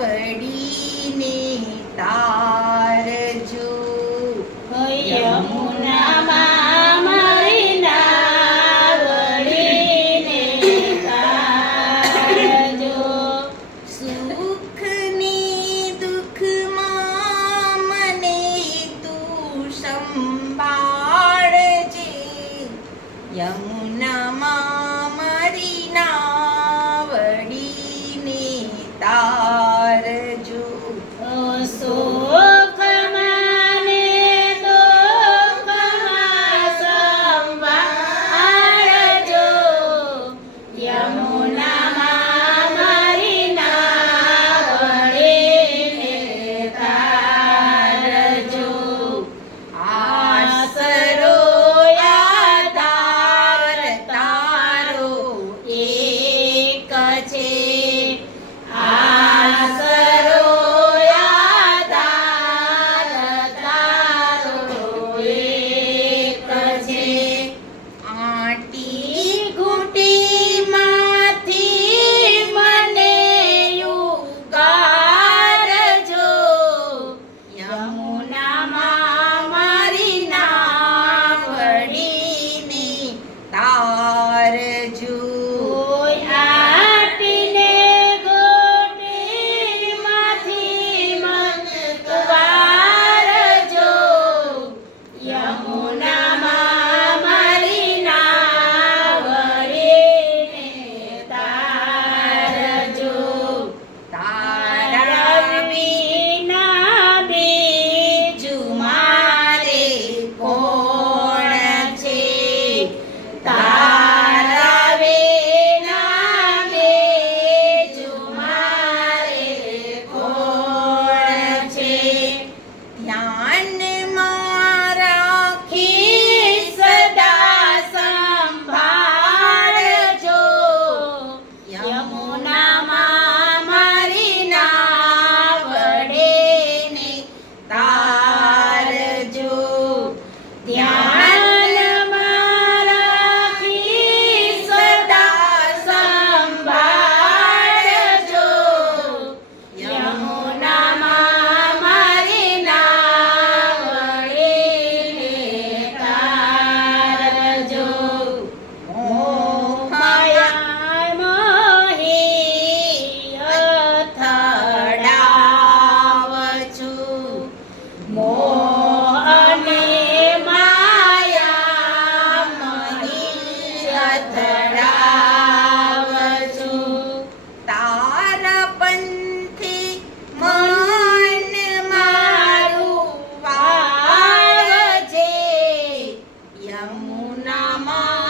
word મુનામાં